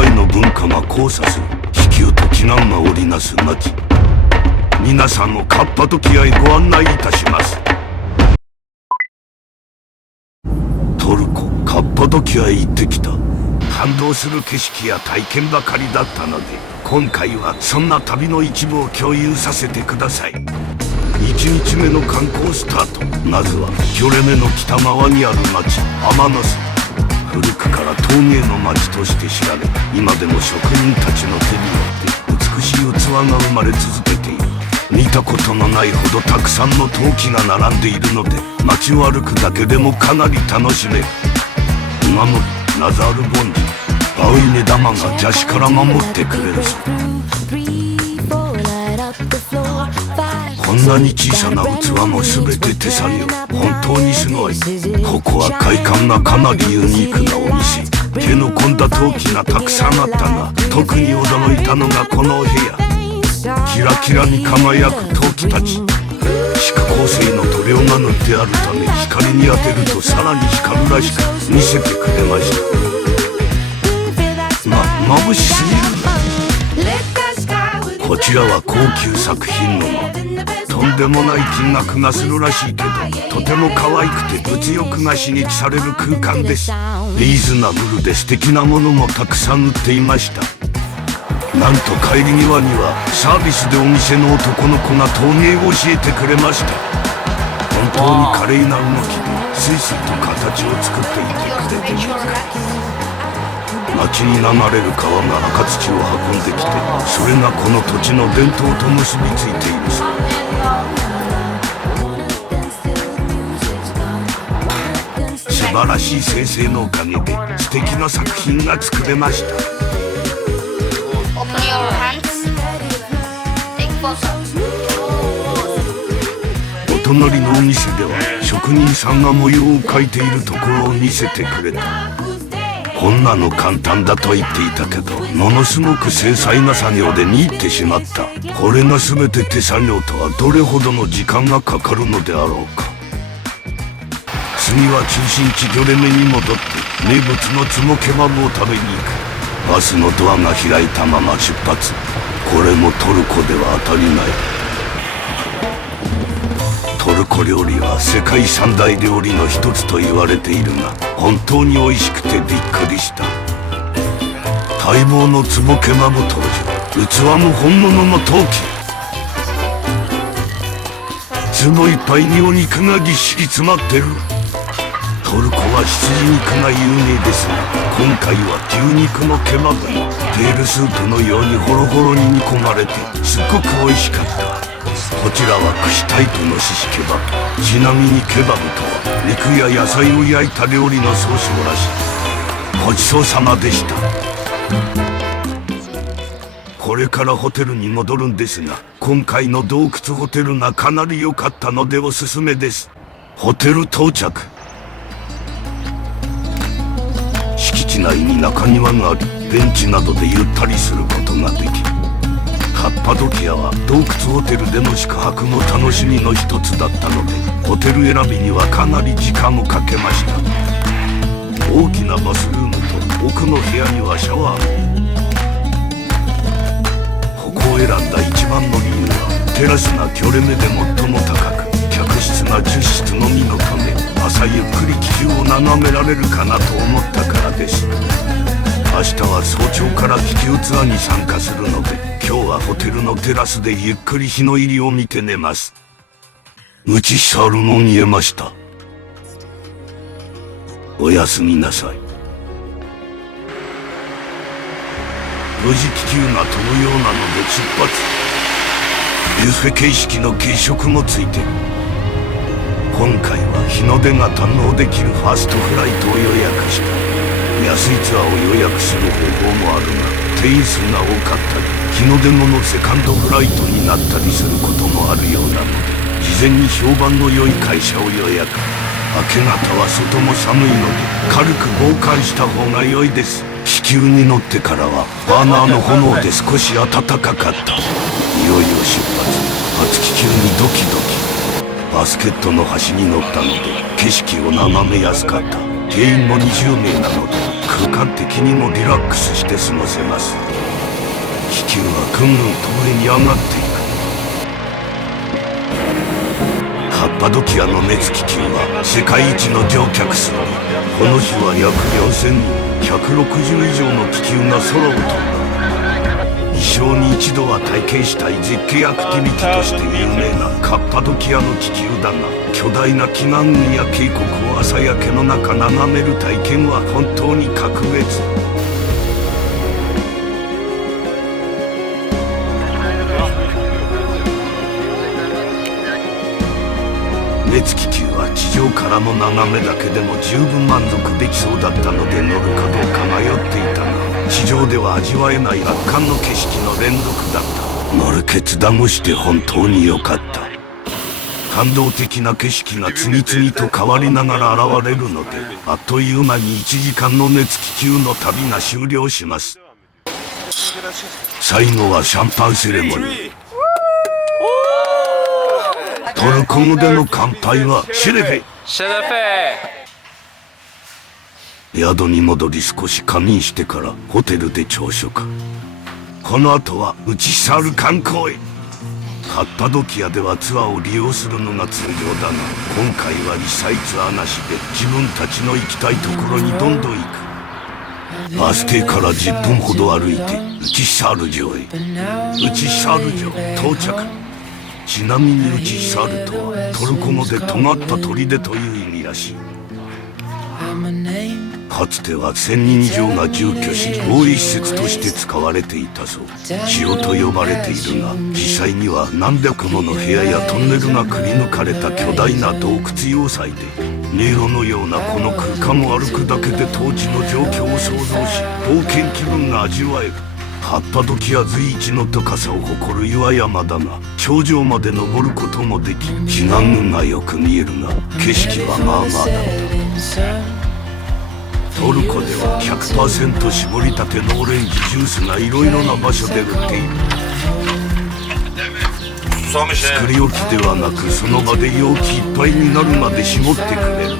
代の文化が交差する気球と奇難が織りなす街。皆さんをカッパドキアへご案内いたします。トルコカッパドキアへ行ってきた。感動する景色や体験ばかりだったので、今回はそんな旅の一部を共有させてください。1日目の観光スタート。まずはギョレメの北側にある町アマノス。古くから陶芸の町として知られ、今でも職人たちの手によって美しい器が生まれ続けている。見たことのないほどたくさんの陶器が並んでいるので、街を歩くだけでもかなり楽しめる。今のナザールボンジ、青い目玉が邪視から守ってくれるぞ。こんなに小さな器も全て手作業、本当にすごい。ここは外観がかなりユニークなお店。手の込んだ陶器がたくさんあったが、特に驚いたのがこのお部屋。キラキラに輝く陶器たち。蓄光性の塗料が塗ってあるため、光に当てるとさらに光るらしく見せてくれました。眩しすぎる。こちらは高級作品のとんでもない金額がするらしいけど、とても可愛くて物欲が刺激される空間です。リーズナブルで素敵なものもたくさん売っていました。なんと帰り際にはサービスでお店の男の子が陶芸を教えてくれました。本当に華麗な動きでスイスイと形を作っていてくれている。町に流れる川が赤土を運んできて、それがこの土地の伝統と結びついているそう。素晴らしい先生のおかげで素敵な作品が作れました。お隣のお店では職人さんが模様を描いているところを見せてくれた。こんなの簡単だと言っていたけど、ものすごく繊細な作業で煮入ってしまった。これが全て手作業とはどれほどの時間がかかるのであろうか。次は中心地ギョレメに戻って名物のツモケバブを食べに行く。バスのドアが開いたまま出発。これもトルコでは当たり前。トルコ料理は世界三大料理の一つと言われているが、本当に美味しくてびっくりした。待望のツモケバブ登場。器も本物の陶器。壺いっぱいにお肉がぎっしり詰まってる。トルコは羊肉が有名ですが、今回は牛肉のケバブ。テールスープのようにホロホロに煮込まれてすっごく美味しかった。こちらは串タイプのシシケバブ。ちなみにケバブとは肉や野菜を焼いた料理の総称らしい。ごちそうさまでした。これからホテルに戻るんですが、今回の洞窟ホテルがかなり良かったのでおすすめです。ホテル到着。敷地内に中庭があり、ベンチなどでゆったりすることができる。カッパドキアは洞窟ホテルでの宿泊も楽しみの一つだったので、ホテル選びにはかなり時間をかけました。大きなバスルームと奥の部屋にはシャワーも。ここを選んだ一番の理由は、テラスがギョレメで最も高く、客室が10室のみのため、朝ゆっくり気球を眺められるかなと思ったからです。明日は早朝から気球ツアーに参加するので、今日はホテルのテラスでゆっくり日の入りを見て寝ます。打ち去るの見えました。おやすみなさい。無事気球が飛ぶようなので出発。ビュッフェ形式の軽食もついてる。今回は日の出が堪能できるファーストフライトを予約した。安いツアーを予約する方法もあるが、定員数が多かったり、日の出後のセカンドフライトになったりすることもあるようなので、事前に評判の良い会社を予約。明け方は外も寒いので、軽く防寒した方が良いです。気球に乗ってからはバーナーの炎で少し暖かかった。いよいよ出発。初気球にドキドキ。バスケットの端に乗ったので景色を眺めやすかった。定員も20名なので空間的にもリラックスして過ごせます。気球はぐんぐんと上に上がっていく。カッパドキアの熱気球は世界一の乗客数。この日は約4000人、160以上の気球が空を飛んだ。一生に一度は体験したい絶景アクティビティとして有名なカッパドキアの気球だが、巨大な奇岩群や渓谷を朝焼けの中眺める体験は本当に格別。熱気球は地上からの眺めだけでも十分満足できそうだったので乗るかどうか迷っていたが、地上では味わえない圧巻の景色の連続だった。乗る決断をして本当に良かった。感動的な景色が次々と変わりながら現れるので、あっという間に1時間の熱気球の旅が終了します。最後はシャンパンセレモニー。トルコ語での乾杯はシェレフェ。宿に戻り少し仮眠してからホテルで朝食。この後はウチサール観光へ。カッパドキアではツアーを利用するのが通常だが、今回は一切ツアーなしで自分たちの行きたいところにどんどん行く。バス停から10分ほど歩いてウチサール城へ。ウチサール城到着。ちなみにウチサールとはトルコ語で尖った砦という意味らしい。かつては1000人以上が住居し、防衛施設として使われていたそう。城と呼ばれているが、実際には何百もの部屋やトンネルがくり抜かれた巨大な洞窟要塞で、迷路のようなこの空間を歩くだけで当時の状況を想像し、冒険気分が味わえる。カッパドキア随一の高さを誇る岩山だが、頂上まで登ることもでき、奇岩群がよく見えるが、景色はまあまあだった。トルコでは 100% 絞りたてのオレンジジュースがいろいろな場所で売っている。作り置きではなく、その場で容器いっぱいになるまで絞ってくれる。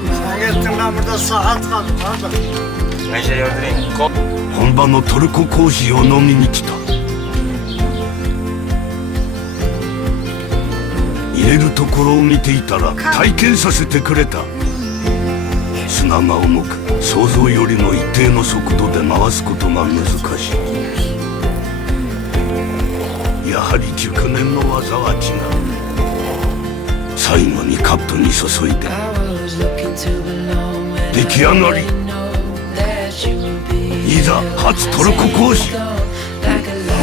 本場のトルココーヒーを飲みに来た。入れるところを見ていたら体験させてくれた。砂が重く、想像よりも一定の速度で回すことが難しい。やはり熟練の技は違う。最後にカップに注いで出来上がり。いざ初トルココーヒー。あ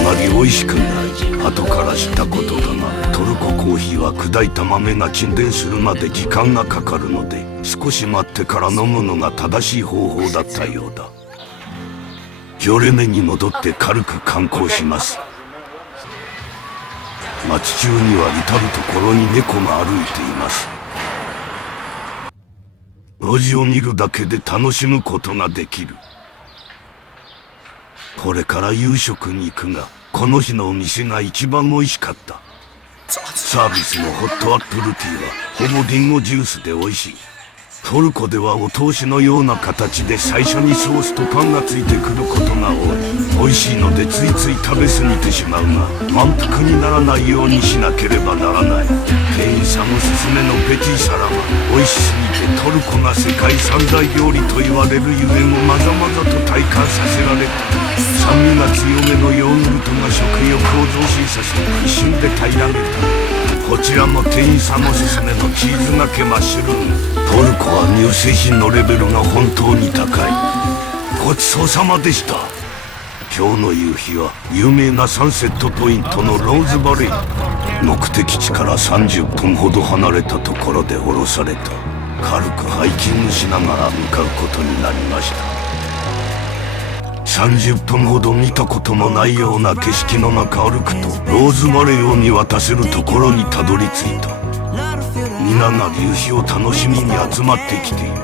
まり美味しくない。後から知ったことだが、トルココーヒーは砕いた豆が沈殿するまで時間がかかるので、少し待ってから飲むのが正しい方法だったようだ。ジョレネに戻って軽く観光します。街中には至る所に猫が歩いています。路地を見るだけで楽しむことができる。これから夕食に行くが、この日のお店が一番美味しかった。サービスのホットアップルティーはほぼリンゴジュースで美味しい。トルコではお通しのような形で最初にソースとパンがついてくることが多い。美味しいのでついつい食べ過ぎてしまうが、満腹にならないようにしなければならない。店員さんおすすめのペティサラは美味しすぎてトルコが世界三大料理と言われるゆえもまざまざと体感させられた。酸味が強めのヨーグルトが食欲を増進させ一瞬で平らげた。こちらも店員さんおすすめのチーズがけマッシュルーム。トルコは乳製品のレベルが本当に高い。ごちそうさまでした。今日の夕日は有名なサンセットポイントのローズバレー。目的地から30分ほど離れたところで降ろされた。軽くハイキングしながら向かうことになりました。30分ほど見たこともないような景色の中歩くと、ローズバレーを見渡せるところにたどり着いた。皆が夕日を楽しみに集まってきている。こ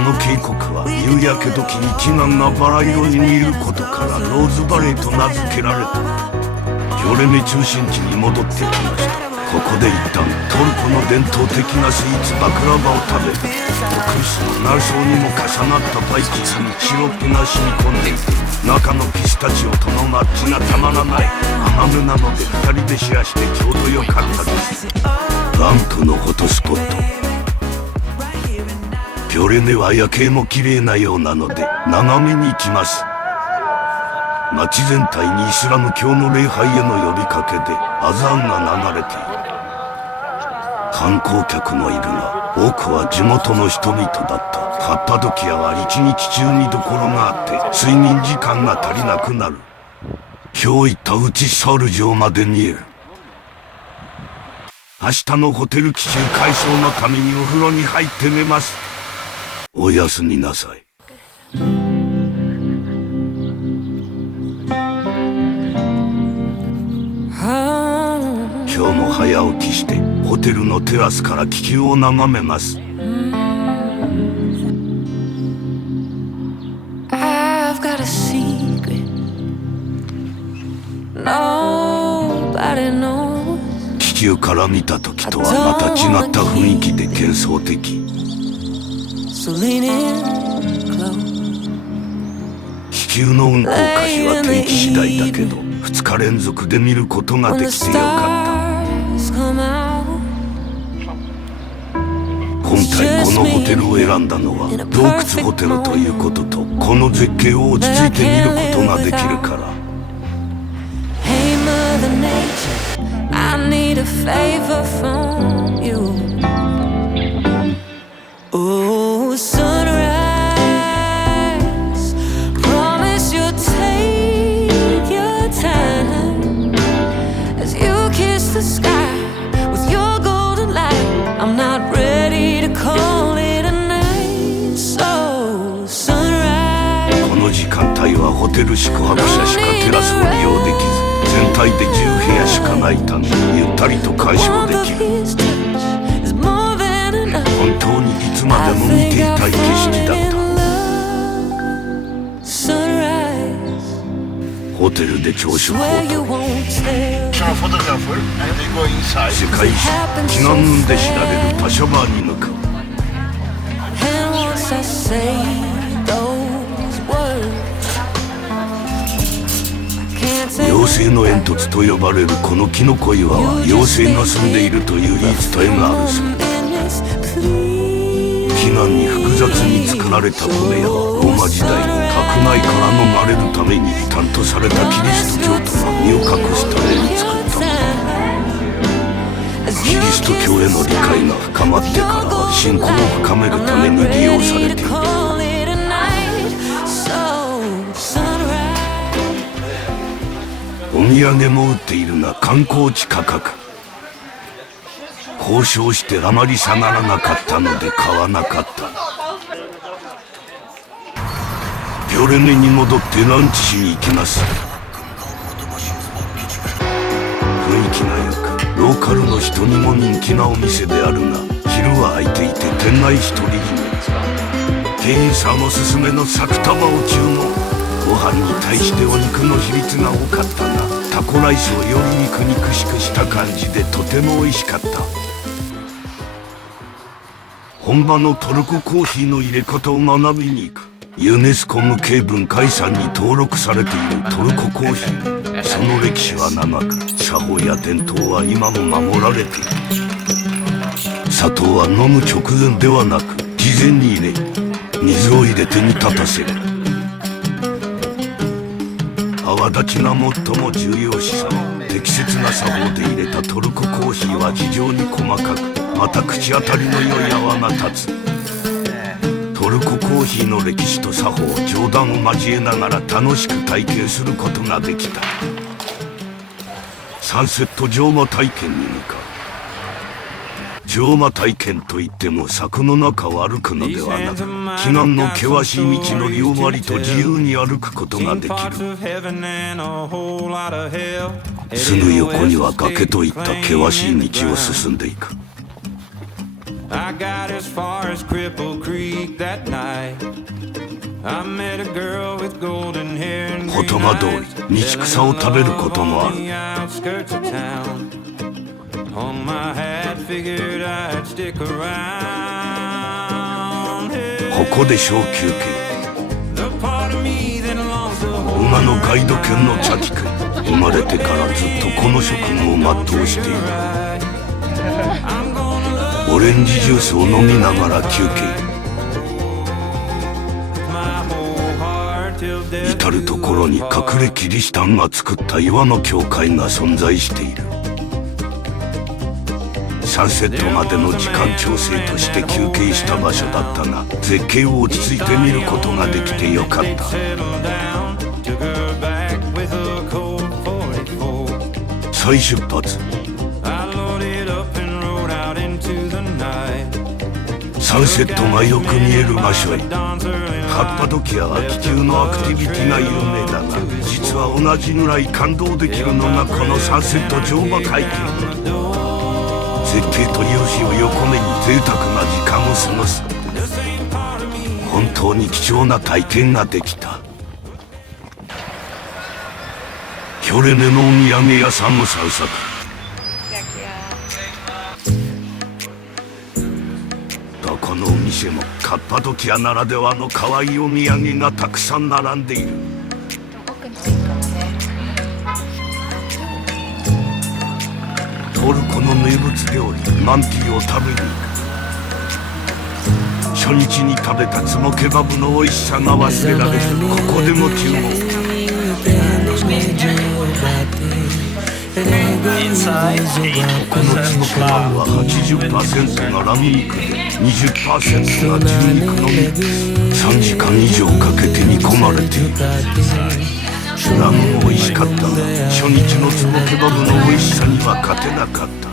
の渓谷は夕焼け時に奇岩がバラ色に見えることからローズバレーと名付けられた。ジョレネ中心地に戻ってきました。ここで一旦トルコの伝統的なスイーツバクラバを食べる。特質の何層にも重なったパイ生地にシロップが染み込んでいて、中のピスタチオとのマッチがたまらない。甘めなので2人でシェアしてちょうどよかったです。ランプのフォトスポット、ピョレネは夜景も綺麗なようなので眺めに行きます。街全体にイスラム教の礼拝への呼びかけでアザンが流れている。観光客もいるが多くは地元の人々だった。カッパドキアは一日中見どころがあって睡眠時間が足りなくなる。今日行ったうちソウル城まで見える。明日のホテル奇襲改装のためにお風呂に入って寝ます。おやすみなさい。今日も早起きしてホテルのテラスから気球を眺めます。気球から見た時とはまた違った雰囲気で幻想的。気球の運航可否は天気次第だけど2日連続で見ることができてよかった。今回このホテルを選んだのは洞窟ホテルということと、この絶景を落ち着いて見ることができるから。ホテル宿泊者しかテラスを利用できず、全体で10部屋しかないためゆったりと解消できる。本当にいつまでも見ていたい景色だった。ホテルで朝食をとり、世界遺産キナヌンで知られるパシャバーに向かう。妖精の煙突と呼ばれるこのキノコ岩は妖精が住んでいるという言い伝えがあるそう。奇岩に複雑に作られたこの矢はローマ時代に迫害から逃れるために異端とされたキリスト教徒が身を隠すために作ったもの。キリスト教への理解が深まってからは信仰を深めるために利用されている。お土産も売っているが観光地価格。交渉してあまり下がらなかったので買わなかった。ピョレネに戻ってランチしに行きます。雰囲気がよくローカルの人にも人気なお店であるが、昼は空いていて店内一人決め。店員さんおすすめのサクタバを注文。ご飯に対してお肉の比率が多かったが、タコライスをより肉々しくした感じでとても美味しかった。本場のトルココーヒーの入れ方を学びに行く。ユネスコ無形文化遺産に登録されているトルココーヒー。その歴史は長く、作法や伝統は今も守られている。砂糖は飲む直前ではなく事前に入れ、水を入れて煮立たせる。泡立ちが最も重要視され、適切な作法で入れたトルココーヒーは非常に細かく、また口当たりの良い泡が立つ。トルココーヒーの歴史と作法を冗談を交えながら楽しく体験することができた。サンセット乗馬体験に向かう。乗馬体験といっても柵の中を歩くのではなく、奇岩の険しい道のりを割と自由に歩くことができる。すぐ横には崖といった険しい道を進んでいく。言葉通り道草を食べることもある。On my hat, figured I'd stick around. ここで小休憩。 The part of me that longs to hold 馬のガイド犬のチャキ君、生まれてからずっとこの職務を全うしている。オレンジジュースを飲みながら休憩。 至る所に隠れキリシタンが作った岩の教会が存在している。サンセットまでの時間調整として休憩した場所だったが、絶景を落ち着いて見ることができてよかった。再出発。サンセットがよく見える場所へ。カッパドキアは気球のアクティビティが有名だが、実は同じぐらい感動できるのがこのサンセット乗馬体験。絶景と夕日を横目に贅沢な時間を過ごす。本当に貴重な体験ができた。キョレネのお土産屋さんを散策。どこのお店もカッパドキアならではの可愛いお土産がたくさん並んでいる。トルコの名物料理マンティを食べに行く。初日に食べたツモケバブの美味しさが忘れられず、ここでも注文。このツモケバブは 80% がラム肉で 20% が牛肉のみ。3時間以上かけて煮込まれている。ラムも美味しかったが、初日のツモケバブの美味しさには勝てなかった。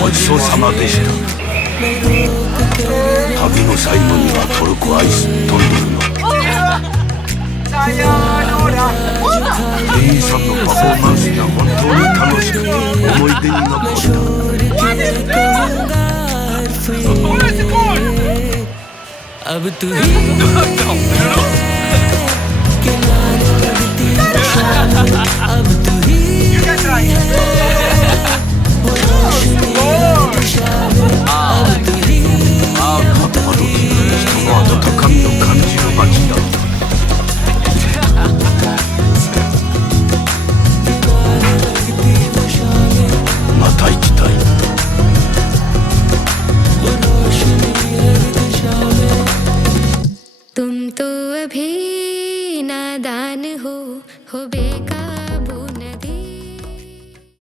ごちそうさまでした。旅の最後にはトルコアイストンドルの店員さんのパフォーマンスが本当に楽しく思い出に残った。अब तू ही किनारे लगती है शाम अब